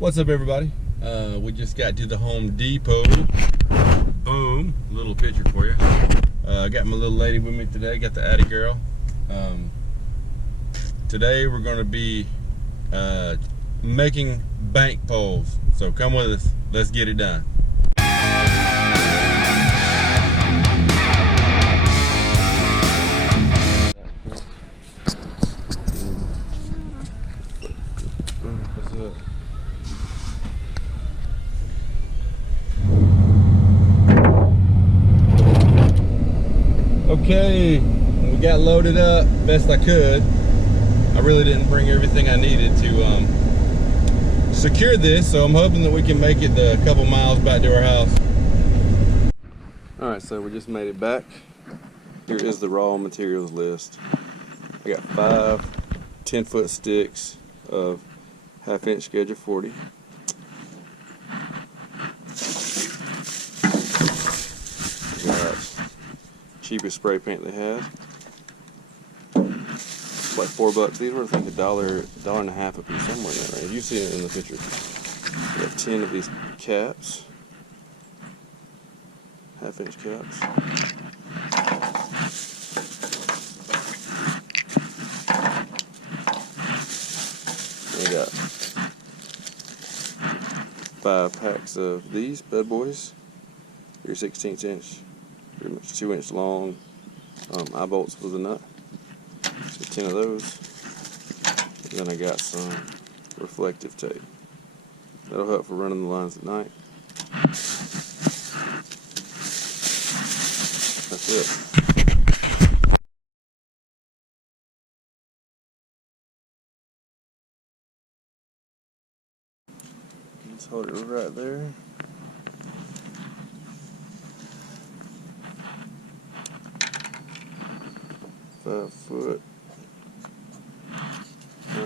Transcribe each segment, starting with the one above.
What's up, everybody? We just got to the Home Depot. Boom, little picture for you. I got my little lady with me today. Got the Addy girl. Today we're going to be making bank poles. So come with us. Let's get it done. Okay, we got loaded up best I could. I really didn't bring everything I needed to secure this, so I'm hoping that we can make it the couple miles back to our house. Alright, so we just made it back. Here is the raw materials list. I got 5 10-foot sticks of 1/2-inch gauge of 40. Cheapest spray paint they had. It's like $4. These were, I think, $1.50 a piece, somewhere in that range. You see it in the picture. We got 10 of these caps, 1/2-inch caps. We got 5 packs of these bad boys. Your 1/16 inch. Pretty much 2-inch long eye bolts with a nut. So 10 of those. And then I got some reflective tape. That'll help for running the lines at night. That's it. Let's hold it right there. Foot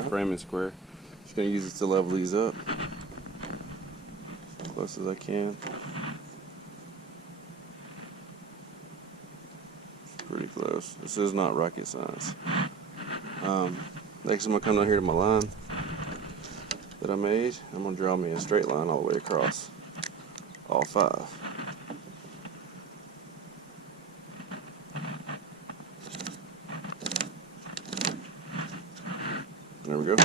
framing square. Just gonna use it to level these up as close as I can. Pretty close. This is not rocket science. Next I'm gonna come down here to my line that I made. I'm gonna draw me a straight line all the way across all 5. There we go.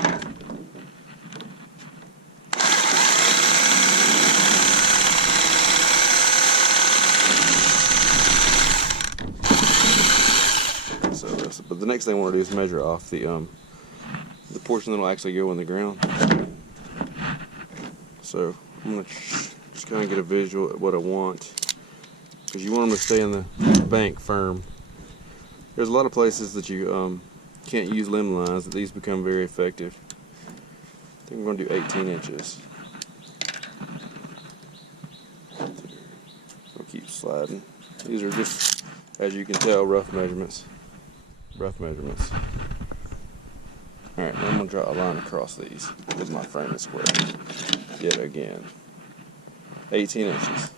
But the next thing I want to do is measure off the portion that will actually go in the ground. So I'm gonna just kind of get a visual at what I want, because you want them to stay in the bank firm. There's a lot of places that you can't use limb lines, that these become very effective. I think I'm going to do 18 inches. I'll keep sliding. These are just, as you can tell, rough measurements. Alright, now I'm going to draw a line across these with my framing square. Yet again. 18 inches.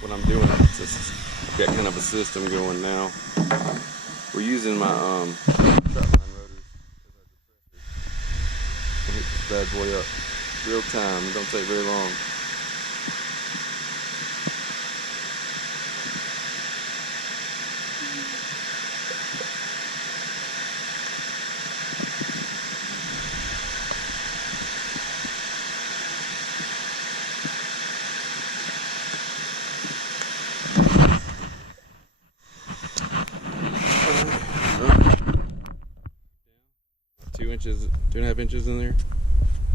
What I'm doing is just got kind of a system going now. We're using my trap line rotors as our compressor. Hit this bad boy up real time. It don't take very long. Inches, 2.5 inches in there.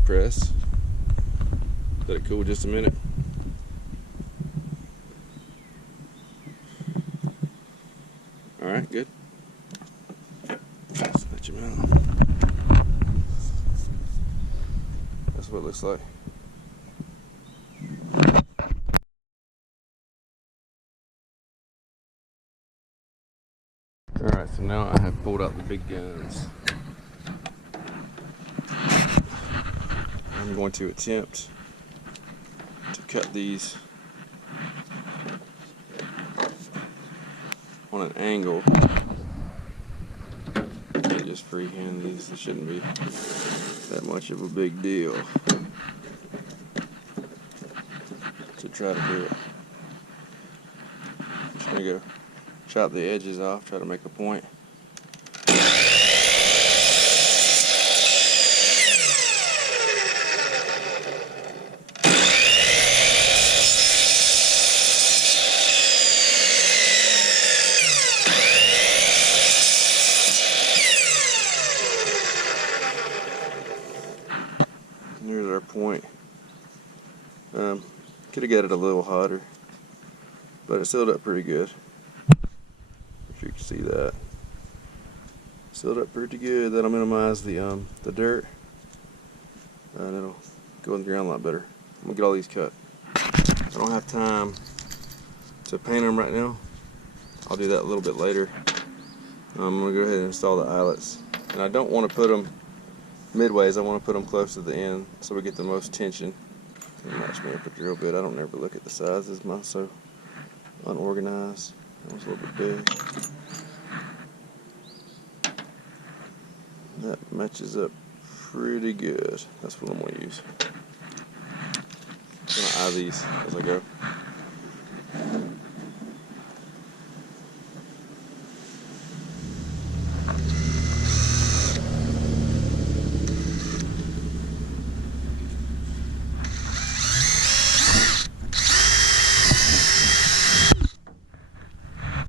Press. Let it cool just a minute. Alright, good. Snatch him out. That's what it looks like. Alright, so now I have pulled out the big guns. I'm going to attempt to cut these on an angle just freehand these. It shouldn't be that much of a big deal to try to do it. I'm just gonna go chop the edges off, try to make a point. Here's our point. Could have got it a little hotter, but it sealed up pretty good. If you can see that, sealed up pretty good. That'll minimize the dirt, and it'll go in the ground a lot better. I'm gonna get all these cut. I don't have time to paint them right now. I'll do that a little bit later. I'm gonna go ahead and install the eyelets, and I don't want to put them midways. I want to put them close to the end so we get the most tension. It'll match me up a drill bit. I don't ever look at the sizes. Mine's so unorganized. That was a little bit big. That matches up pretty good. That's what I'm going to use. I'm going to eye these as I go.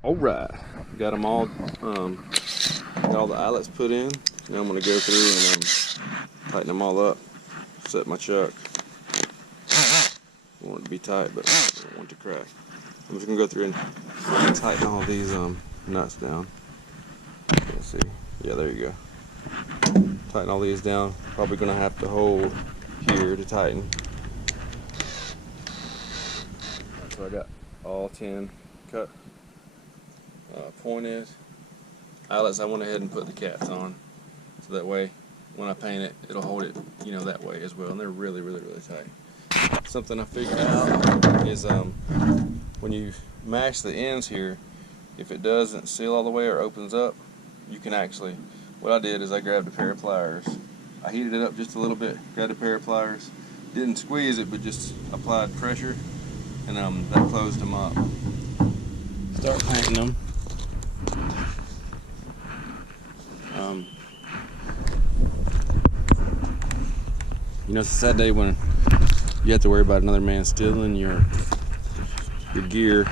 Alright, got them all, got all the eyelets put in. Now I'm going to go through and tighten them all up, set my chuck. I want it to be tight, but I don't want it to crack. I'm just going to go through and tighten all these nuts down. Let's see, yeah, there you go. Tighten all these down. Probably going to have to hold here to tighten. So I got all 10 cut. Pointed eyelets. I went ahead and put the caps on, so that way when I paint it, it'll hold it, you know, that way as well. And they're really, really, really tight. Something I figured out is when you mash the ends here, if it doesn't seal all the way or opens up, you can actually. What I did is I grabbed a pair of pliers. I heated it up just a little bit. Grabbed a pair of pliers. Didn't squeeze it, but just applied pressure, and that closed them up. Start painting them. You know, it's a sad day when you have to worry about another man stealing your gear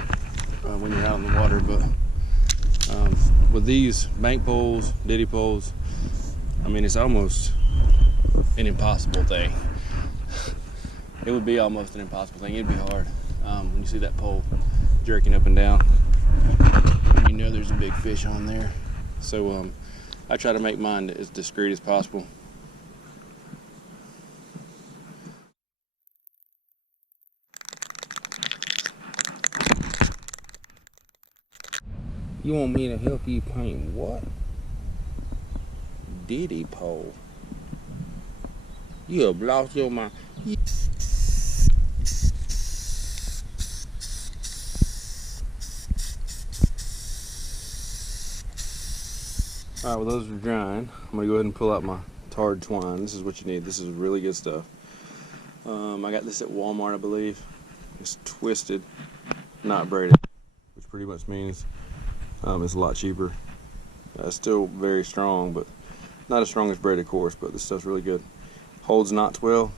when you're out in the water, but with these bank poles, Diddy poles, I mean, it's almost an impossible thing. It would be almost an impossible thing. It'd be hard when you see that pole jerking up and down. You know there's a big fish on there. So I try to make mine as discreet as possible. You want me to help you paint what? Diddy pole. You have lost your mind. Alright, well those are drying. I'm going to go ahead and pull out my tarred twine. This is what you need. This is really good stuff. I got this at Walmart, I believe. It's twisted, not braided, which pretty much means it's a lot cheaper. It's still very strong, but not as strong as braided, of course, but this stuff's really good. Holds knots well.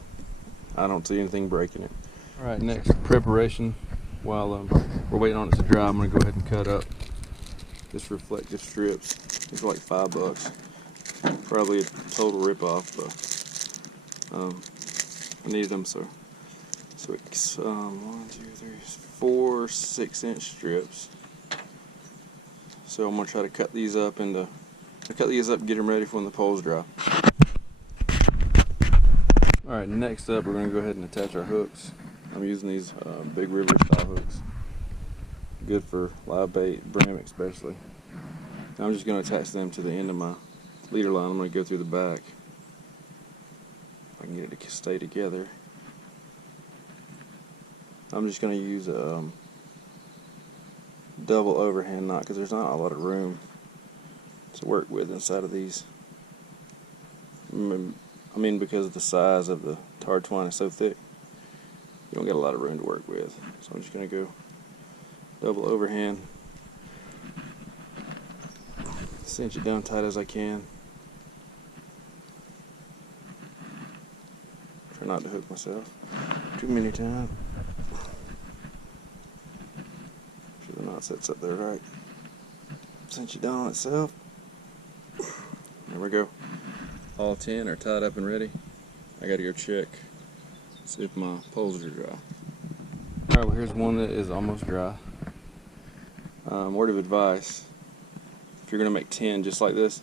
I don't see anything breaking it. Alright, next preparation. While we're waiting on it to dry, I'm going to go ahead and cut up this reflective strips. These are like $5. Probably a total rip-off, but I needed them, so it's 1, 2, 3, 4 6-inch strips. So I'm gonna try to cut these up and get them ready for when the poles dry. All right, next up we're gonna go ahead and attach our hooks. I'm using these Big River style hooks. Good for live bait, brim especially. I'm just going to attach them to the end of my leader line. I'm going to go through the back. If I can get it to stay together. I'm just going to use a double overhand knot because there's not a lot of room to work with inside of these I mean, because of the size of the tar twine is so thick, you don't get a lot of room to work with. So I'm just going to go double overhand, cinch it down tight as I can. Try not to hook myself too many times. Make sure the knot sets up there right. Cinch it down on itself. There we go. All 10 are tied up and ready. I gotta go check, see if my poles are dry. Alright, well here's one that is almost dry. Word of advice, if you're gonna make 10 just like this,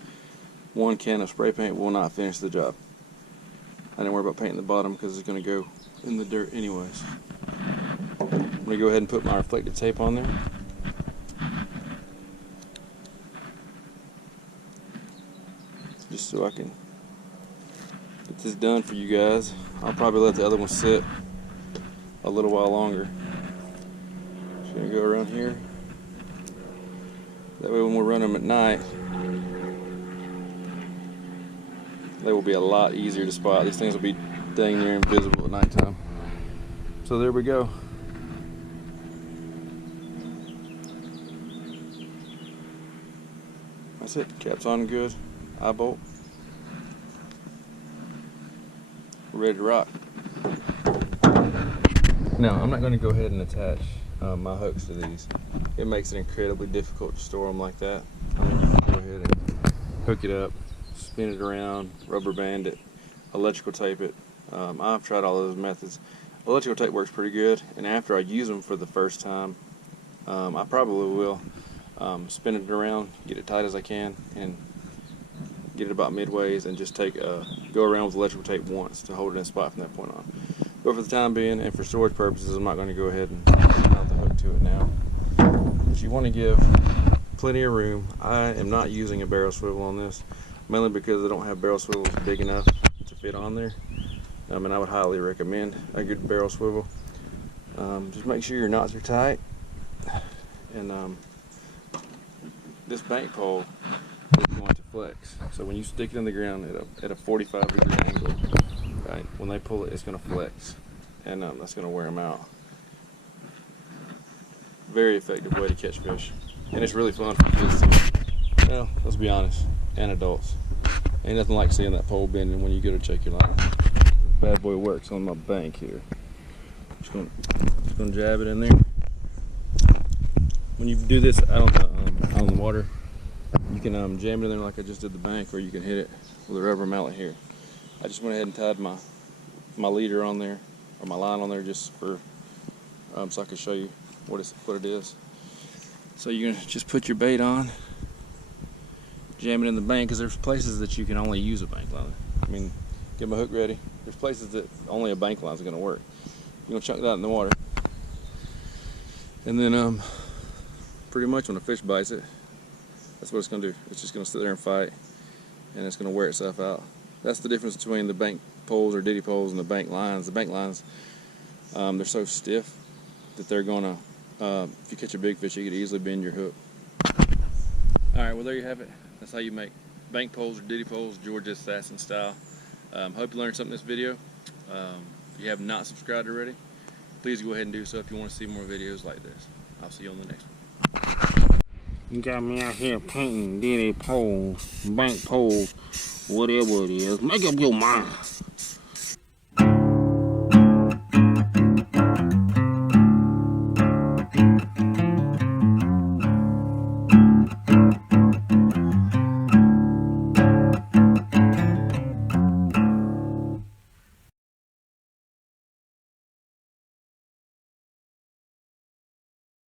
1 can of spray paint will not finish the job. I didn't worry about painting the bottom because it's gonna go in the dirt anyways. I'm gonna go ahead and put my reflective tape on there. Just so I can get this done for you guys. I'll probably let the other one sit a little while longer. Just gonna go around here. That way when we run them at night, they will be a lot easier to spot. These things will be dang near invisible at nighttime. So there we go. That's it. Cap's on good. Eye bolt. We're ready to rock. Now I'm not going to go ahead and attach my hooks to these. It makes it incredibly difficult to store them like that. I mean, you can go ahead and hook it up, spin it around, rubber band it, electrical tape it. I've tried all those methods. Electrical tape works pretty good, and after I use them for the first time, I probably will spin it around, get it tight as I can, and get it about midways, and just go around with electrical tape once to hold it in spot from that point on. But for the time being, and for storage purposes, I'm not going to go ahead and mount the hook to it now. But you want to give plenty of room. I am not using a barrel swivel on this, mainly because I don't have barrel swivels big enough to fit on there. And I would highly recommend a good barrel swivel. Just make sure your knots are tight. And this bank pole is going to flex. So when you stick it in the ground at a 45-degree angle, right, when they pull it, it's going to flex, and that's going to wear them out. Very effective way to catch fish, and it's really fun for kids too. Well, let's be honest, and adults. Ain't nothing like seeing that pole bending when you go to check your line. This bad boy works on my bank here. Just gonna jab it in there. When you do this out on the water, you can jam it in there like I just did the bank, or you can hit it with a rubber mallet here. I just went ahead and tied my leader on there, or my line on there, just for so I can show you what it is. So you're gonna just put your bait on, jam it in the bank, because there's places that you can only use a bank line. I mean, get my hook ready. There's places that only a bank line is gonna work. You're gonna chunk that in the water, and then pretty much when a fish bites it, that's what it's gonna do. It's just gonna sit there and fight, and it's gonna wear itself out. That's the difference between the bank poles or Diddy poles and the bank lines. The bank lines, they're so stiff that they're gonna, if you catch a big fish, you could easily bend your hook. Alright, well there you have it. That's how you make bank poles or Diddy poles, Georgia Assassin style. Hope you learned something in this video. If you have not subscribed already, please go ahead and do so if you want to see more videos like this. I'll see you on the next one. You got me out here painting Diddy poles, bank poles, whatever it is. Make up your mind.